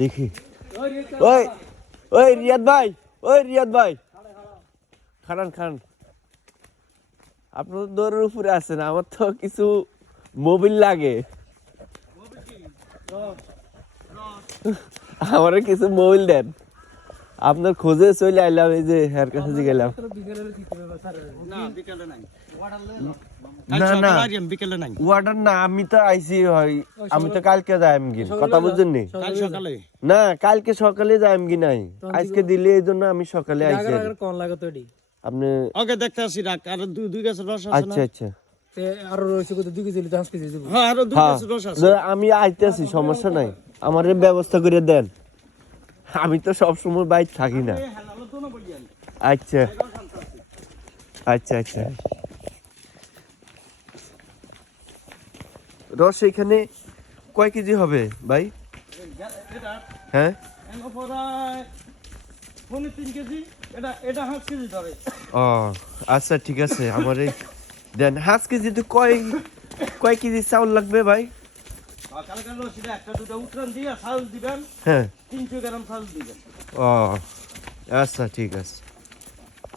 দেখি। ওই ওই রিয়াদ ভাই, ওই রিয়াদ ভাই। খান খান আপনার দৌড়ের উপরে আছেন, আমার তো কিছু মোবিল লাগে। আমার কিছু মোবিল দেন। আপনার খোঁজে চলে আইলাম, এই যে হের কাছে গেলাম। না না না। আমি তো আইসি হয় আমি তো কালকে যাইম গিন কথা বুঝছেন নি? কাল সকালে? না কালকে সকালে যাইম কি নাই। আজকে দিলে এই জন্য আমি সকালে আইছি কোন লাগে তো এটি আপনি ওকে দেখতে আসি রাখ। আর দুই দুই গাছের রস আছে আচ্ছা আচ্ছা। তে আরও রয়েছে কত দুই কেজি দশ কেজি দেবো হ্যাঁ আরও দুই হ্যাঁ। আমি আইতেছি সমস্যা নাই। আমার ব্যবস্থা করে দেন। আমি তো সবসময় বাইক থাকি না। আচ্ছা। আচ্ছা আচ্ছা। রস এখানে কয় কেজি হবে ভাই? হ্যাঁ? ও আচ্ছা ঠিক আছে আমার এই দেন হাঁস কেজি তো কয় কয় কেজি চাউল লাগবে ভাই? হ্যাঁ। তিনশো গ্রাম ও আচ্ছা ঠিক আছে।